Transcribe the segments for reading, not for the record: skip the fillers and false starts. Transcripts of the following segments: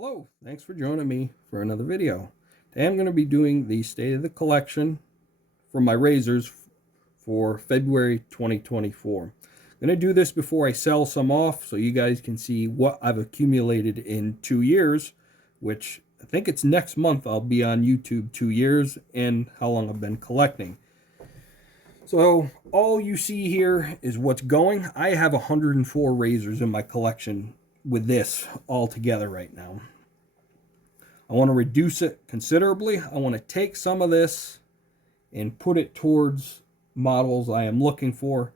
Hello, thanks for joining me for another video. Today I'm going to be doing the state of the collection for my razors for February 2024. I'm going to do this before I sell some off so you guys can see what I've accumulated in 2 years, which I think it's next month I'll be on YouTube 2 years, and how long I've been collecting. So all you see here is what's going. I have 104 razors in my collection with this all together right now. I want to reduce it considerably. I want to take some of this and put it towards models I am looking for.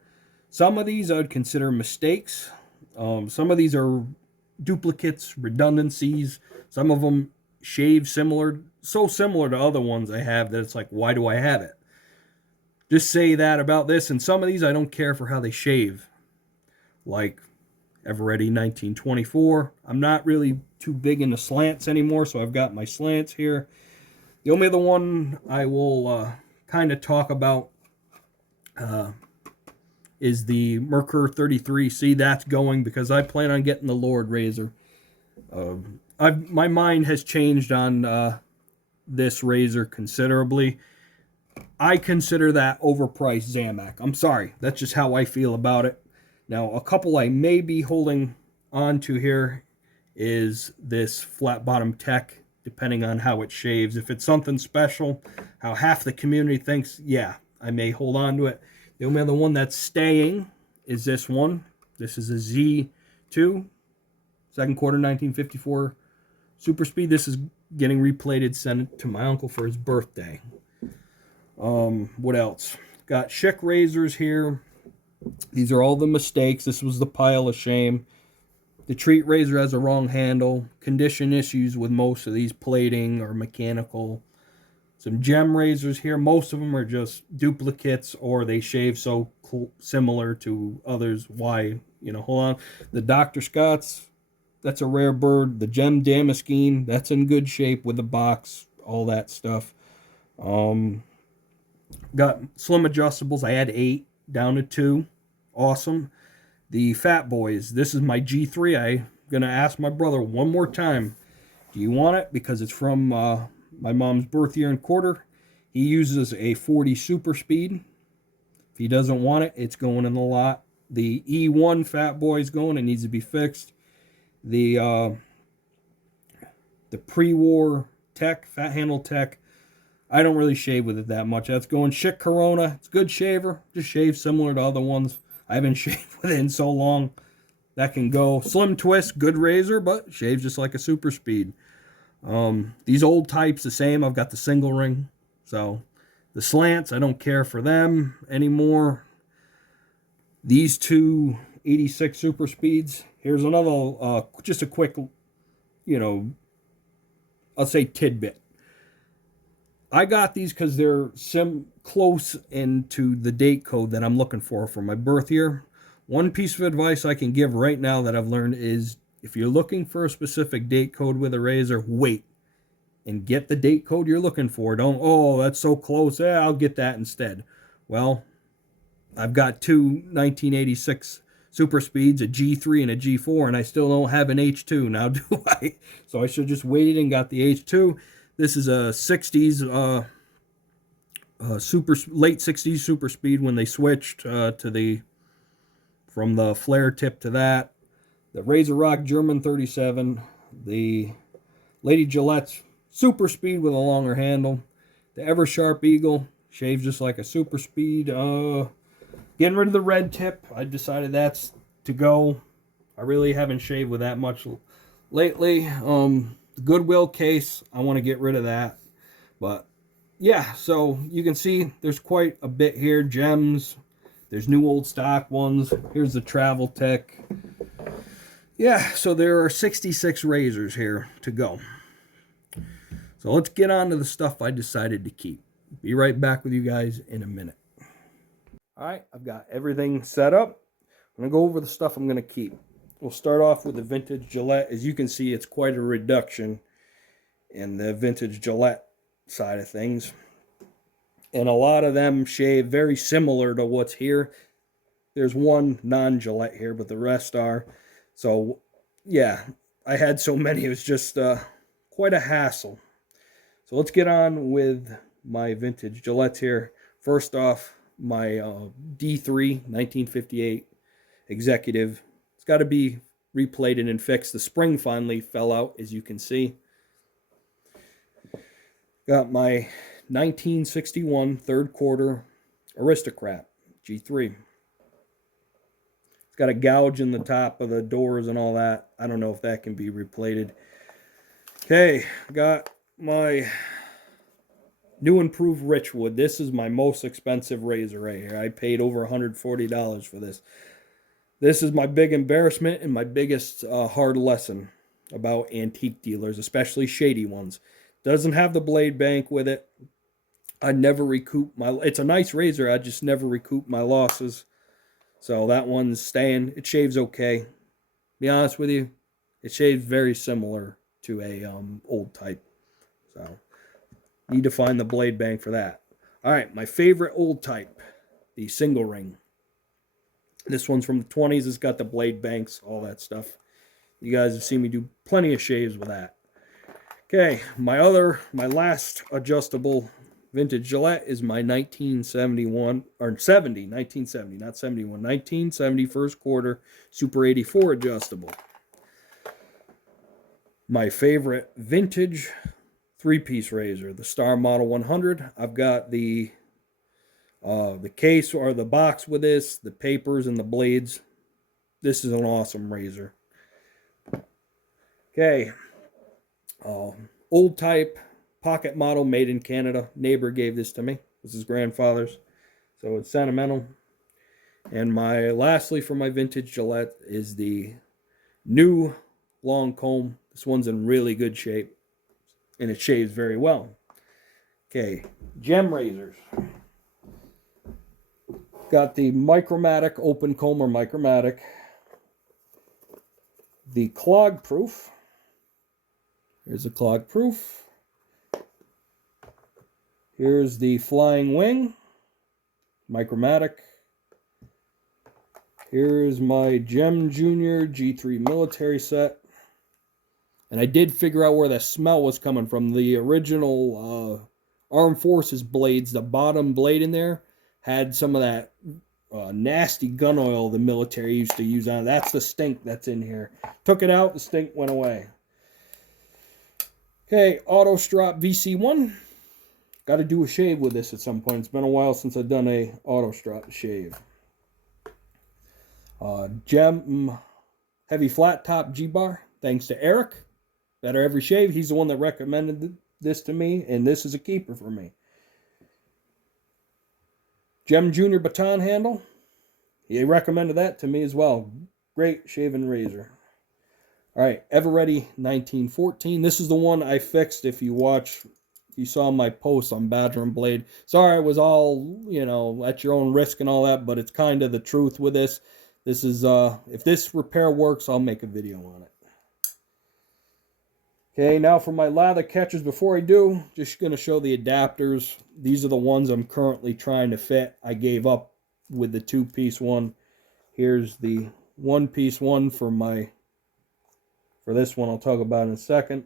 Some of these I would consider mistakes. Some of these are duplicates, redundancies. Some of them shave so similar to other ones I have that it's like, why do I have it? Just say that about this. And some of these I don't care for how they shave. Like Eveready 1924. I'm not really too big into slants anymore, so I've got my slants here. The only other one I will kind of talk about is the Merkur 33C. That's going because I plan on getting the Lord razor. My mind has changed on this razor considerably. I consider that overpriced Zamac. I'm sorry. That's just how I feel about it. Now, a couple I may be holding on to here is this flat bottom tech, depending on how it shaves. If it's something special, how half the community thinks, yeah, I may hold on to it. The only other one that's staying is this one. This is a Z2, second quarter 1954 super speed. This is getting replated, sent to my uncle for his birthday. What else? Got Schick razors here. These are all the mistakes. This was the pile of shame. The treat razor has a wrong handle. Condition issues with most of these, plating or mechanical. Some gem razors here. Most of them are just duplicates or they shave so similar to others. Why? Hold on. The Dr. Scott's, that's a rare bird. The gem Damascene, that's in good shape with the box, all that stuff. Got slim adjustables. I had 8 down to 2. Awesome. The Fat Boys. This is my G3. I'm going to ask my brother one more time. Do you want it? Because it's from my mom's birth year and quarter. He uses a 40 super speed. If he doesn't want it, it's going in the lot. The E1 Fat Boy is going. It needs to be fixed. The pre-war tech, fat handle tech, I don't really shave with it that much. That's going. Schick Corona. It's a good shaver. Just shave similar to other ones. I haven't shaved with it in so long. That can go. Slim Twist, good razor, but shaves just like a super speed. These old types, the same. I've got the single ring. So the slants, I don't care for them anymore. These two 86 super speeds. Here's another, just a quick, I'll say tidbit. I got these because they're close into the date code that I'm looking for my birth year. One piece of advice I can give right now that I've learned is if you're looking for a specific date code with a razor, wait and get the date code you're looking for. Don't, oh, that's so close. Yeah, I'll get that instead. Well, I've got two 1986 super speeds, a G3 and a G4, and I still don't have an H2. Now do I? So I should just waited and got the H2. This is a 60s, late 60s super speed when they switched from the flare tip to that. The Razor Rock German 37, the Lady Gillette's super speed with a longer handle. The Ever Sharp Eagle shaves just like a super speed. Getting rid of the red tip. I decided that's to go. I really haven't shaved with that much lately. The Goodwill case, I want to get rid of that. But yeah, so you can see there's quite a bit here. Gems, there's new old stock ones. Here's the Travel Tech. Yeah, so there are 66 razors here to go. So let's get on to the stuff I decided to keep. Be right back with you guys in a minute. All right, I've got everything set up. I'm going to go over the stuff I'm going to keep. We'll start off with the vintage Gillette. As you can see, it's quite a reduction in the vintage Gillette side of things. And a lot of them shave very similar to what's here. There's one non-Gillette here, but the rest are. So, yeah, I had so many, it was just quite a hassle. So let's get on with my vintage Gillettes here. First off, my D3 1958 Executive. It's got to be replated and fixed. The spring finally fell out, as you can see. Got my 1961 third quarter Aristocrat G3. It's got a gouge in the top of the doors and all that. I don't know if that can be replated. Okay, got my new improved Richwood. This is my most expensive razor right here. I paid over $140 for this. This is my big embarrassment and my biggest hard lesson about antique dealers, especially shady ones. Doesn't have the blade bank with it. I never recoup my... It's a nice razor. I just never recoup my losses. So that one's staying. It shaves okay. Be honest with you, it shaves very similar to a old type. So need to find the blade bank for that. All right, my favorite old type, the single ring. This one's from the 20s. It's got the blade banks, all that stuff. You guys have seen me do plenty of shaves with that. Okay, my last adjustable vintage Gillette is my 1971, or 1970, not 71, 1970 first quarter Super 84 adjustable. My favorite vintage three-piece razor, the Star Model 100. I've got the case or the box with this, the papers and the blades. This is an awesome razor. Okay, old type pocket model made in Canada. Neighbor gave this to me. This is grandfather's, so it's sentimental. And lastly for my vintage Gillette is the new long comb. This one's in really good shape, and it shaves very well. Okay, gem razors. Got the Micromatic open comb or Micromatic. The clog proof. Here's a clog proof. Here's the Flying Wing, Micromatic. Here's my Gem Junior G3 military set. And I did figure out where the smell was coming from. The original Armed Forces blades, the bottom blade in there, had some of that nasty gun oil the military used to use on it. That's the stink that's in here. Took it out, the stink went away. Okay, Auto Strop VC1. Got to do a shave with this at some point. It's been a while since I've done a Auto Strop shave. Gem Heavy Flat Top G-Bar. Thanks to Eric. Better Every Shave. He's the one that recommended this to me, and this is a keeper for me. Gem Junior Baton Handle. He recommended that to me as well. Great shaving razor. All right, Everready 1914. This is the one I fixed. If you saw my post on Badger and Blade. Sorry, it was all, at your own risk and all that, but it's kind of the truth with this. This is, if this repair works, I'll make a video on it. Okay, now for my lather catchers. Before I do, just going to show the adapters. These are the ones I'm currently trying to fit. I gave up with the two-piece one. Here's the one-piece one for this one I'll talk about in a second.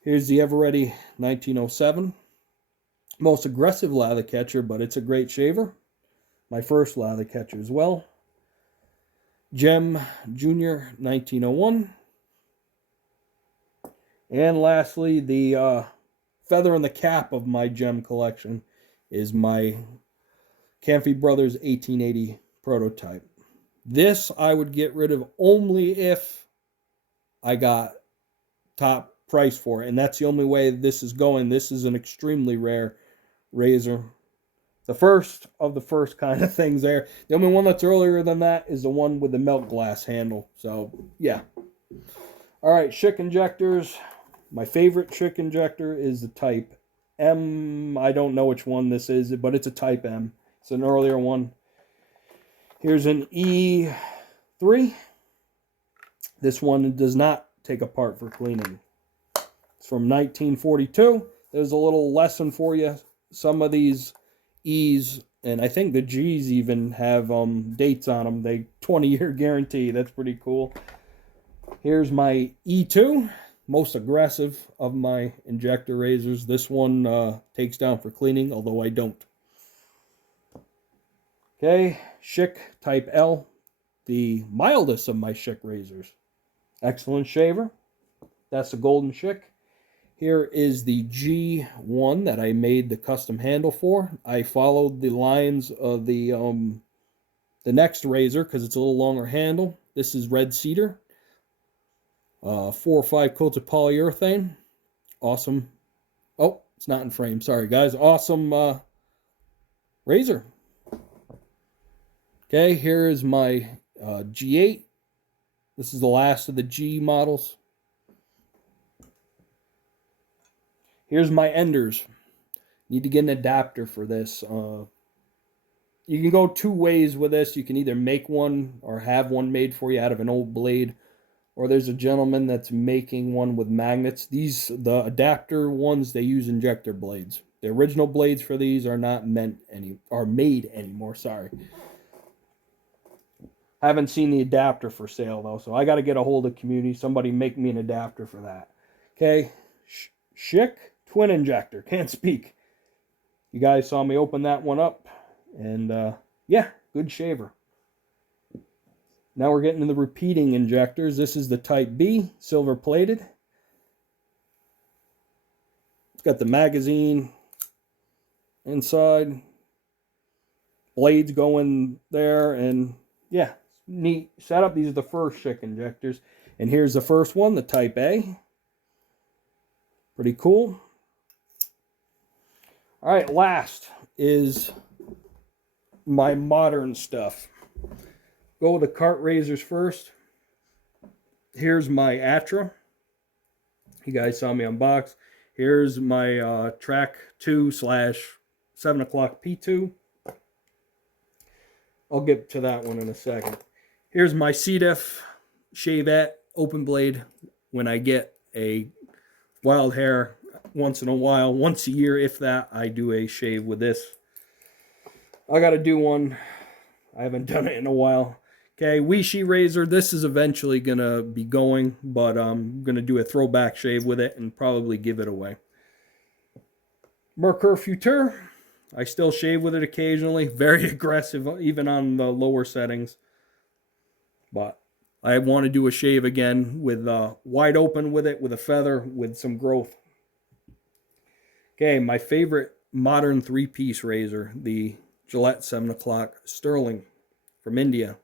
Here's the Everready 1907. Most aggressive lather catcher, but it's a great shaver. My first lather catcher as well. Gem Junior 1901. And lastly, the feather in the cap of my gem collection is my Camphy Brothers 1880 prototype. This I would get rid of only if I got top price for it, and that's the only way this is going. This is an extremely rare razor. The first of the first kind of things there. The only one that's earlier than that is the one with the melt glass handle. So, yeah. All right, Schick injectors. My favorite Schick injector is the Type M. I don't know which one this is, but it's a Type M. It's an earlier one. Here's an E3. This one does not take apart for cleaning. It's from 1942. There's a little lesson for you. Some of these E's, and I think the G's even have dates on them. They 20-year guarantee. That's pretty cool. Here's my E2, most aggressive of my injector razors. This one takes down for cleaning, although I don't. Okay, Schick Type L, the mildest of my Schick razors. Excellent shaver. That's the golden Schick. Here is the G1 that I made the custom handle for. I followed the lines of the next razor because it's a little longer handle. This is red cedar. 4 or 5 coats of polyurethane. Awesome. Oh, it's not in frame. Sorry, guys. Awesome razor. Okay, here is my G8. This is the last of the G models. Here's my Enders. Need to get an adapter for this. You can go 2 ways with this. You can either make one or have one made for you out of an old blade, or there's a gentleman that's making one with magnets. The adapter ones, they use injector blades. The original blades for these are not made anymore. Sorry. Haven't seen the adapter for sale though, so I got to get a hold of community. Somebody make me an adapter for that. Okay, Schick twin injector. Can't speak. You guys saw me open that one up, and yeah, good shaver. Now we're getting to the repeating injectors. This is the Type B, silver plated. It's got the magazine inside, blades going there, and yeah, neat setup. These are the first Schick injectors. And here's the first one, the Type A. Pretty cool. All right, last is my modern stuff. Go with the cart razors first. Here's my Atra. You guys saw me unbox. Here's my Track 2/7 o'clock P2. I'll get to that one in a second. Here's my C-Diff Shavette open blade. When I get a wild hair once in a while, once a year, if that, I do a shave with this. I got to do one. I haven't done it in a while. Okay, Weishi razor. This is eventually going to be going, but I'm going to do a throwback shave with it and probably give it away. Merkur Futur. I still shave with it occasionally. Very aggressive, even on the lower settings. But I want to do a shave again with wide open with it, with a feather, with some growth. Okay, my favorite modern 3-piece razor, the Gillette 7 o'clock Sterling from India.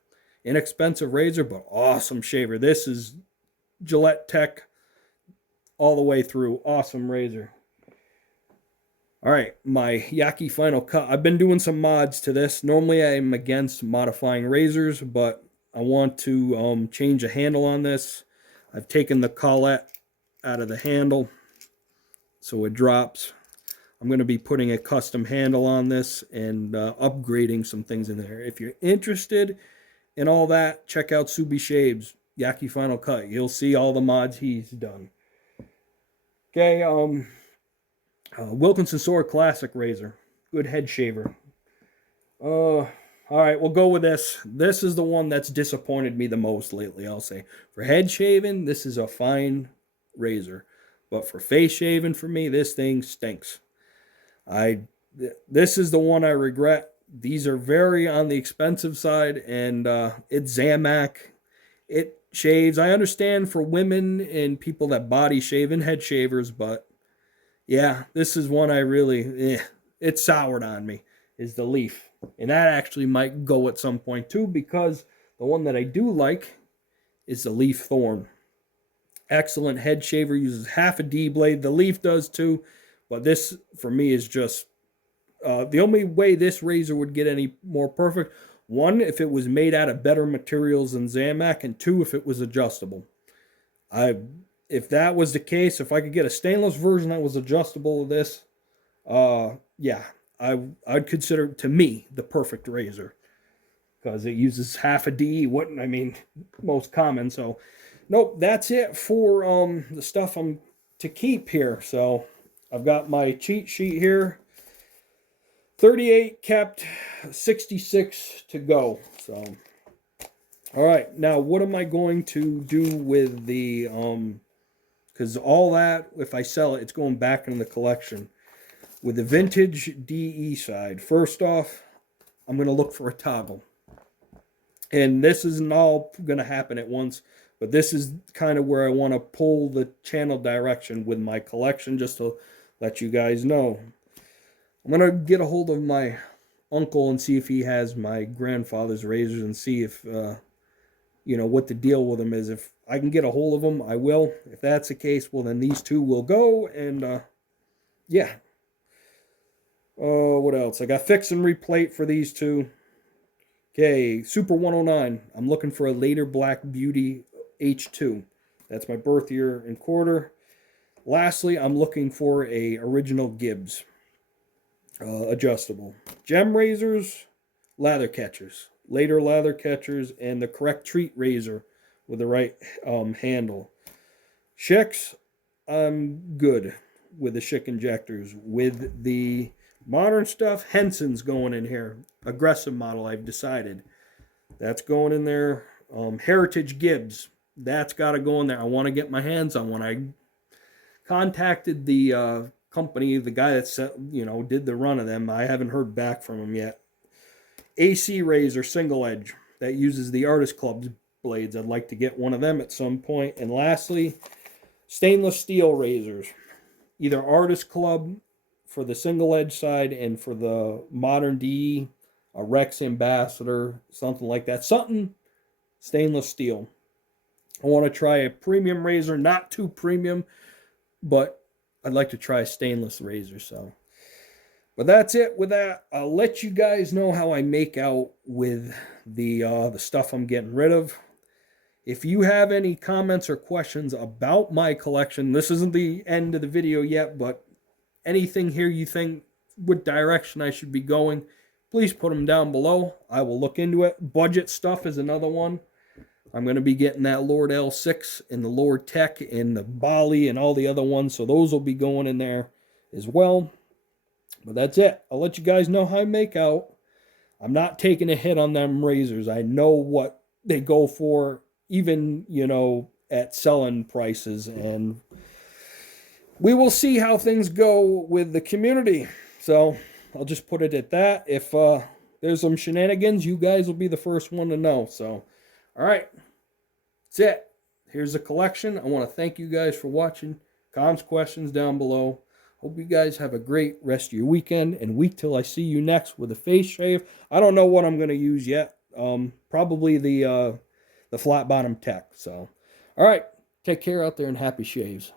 Inexpensive razor, but awesome shaver. This is Gillette Tech all the way through. Awesome razor. All right, my Yaki Final Cut. I've been doing some mods to this. Normally I'm against modifying razors, but I want to change a handle on this. I've taken the collet out of the handle so it drops. I'm going to be putting a custom handle on this and upgrading some things in there. If you're interested in all that, check out Subi Shaves, Yaki Final Cut. You'll see all the mods he's done. Okay, Wilkinson Sword Classic razor. Good head shaver. All right, we'll go with this. This is the one that's disappointed me the most lately, I'll say. For head shaving, this is a fine razor. But for face shaving, for me, this thing stinks. This is the one I regret. These are very on the expensive side, and it's Zamac. It shaves. I understand for women and people that body shave and head shavers, but yeah, this is one I really, it soured on me, is the Leaf. And that actually might go at some point too, because the one that I do like is the Leaf Thorn. Excellent head shaver, uses half a D blade. The Leaf does too, but this for me is just the only way this razor would get any more perfect. One, if it was made out of better materials than Zamac, and two, if it was adjustable. If that was the case, if I could get a stainless version that was adjustable of this, yeah, I'd consider it, to me, the perfect razor, because it uses half a D. Most common. So, nope, that's it for the stuff I'm to keep here. So, I've got my cheat sheet here. 38 kept, 66 to go. So, All right, now what am I going to do with the because all that, if I sell it, it's going back in the collection. With the vintage DE side, first off, I'm going to look for a toggle. And this isn't all going to happen at once, but this is kind of where I want to pull the channel direction with my collection, just to let you guys know. I'm going to get a hold of my uncle and see if he has my grandfather's razors and see if, what the deal with them is. If I can get a hold of them, I will. If that's the case, well, then these two will go. And, yeah. What else? I got fix and replate for these two. Okay, Super 109. I'm looking for a later Black Beauty H2. That's my birth year and quarter. Lastly, I'm looking for a original Gibbs adjustable. Gem razors, lather catchers. Later lather catchers, and the correct treat razor with the right handle. Shicks, I'm good with the Schick injectors. With the modern stuff, Henson's going in here. Aggressive model, I've decided. That's going in there. Heritage Gibbs, that's got to go in there. I want to get my hands on one. I contacted the company, the guy that did the run of them. I haven't heard back from him yet. AC razor, single edge, that uses the Artist Club's blades. I'd like to get one of them at some point. And lastly, stainless steel razors. Either Artist Club for the single edge side, and for the modern DE, a Rex Ambassador, something like that. Something stainless steel. I want to try a premium razor, not too premium, but I'd like to try a stainless razor. But that's it with that. I'll let you guys know how I make out with the stuff I'm getting rid of. If you have any comments or questions about my collection, this isn't the end of the video yet, but anything here you think what direction I should be going, please put them down below. I will look into it. Budget stuff is another one. I'm going to be getting that Lord L6 and the Lord Tech and the Bali and all the other ones, so those will be going in there as well. But that's it. I'll let you guys know how I make out. I'm not taking a hit on them razors. I know what they go for, even, at selling prices. And we will see how things go with the community. So I'll just put it at that. If there's some shenanigans, you guys will be the first one to know. So, all right. That's it. Here's the collection. I want to thank you guys for watching. Comments, questions down below. Hope you guys have a great rest of your weekend and week till I see you next with a face shave. I don't know what I'm going to use yet. Probably the flat bottom tech. So, all right. Take care out there and happy shaves.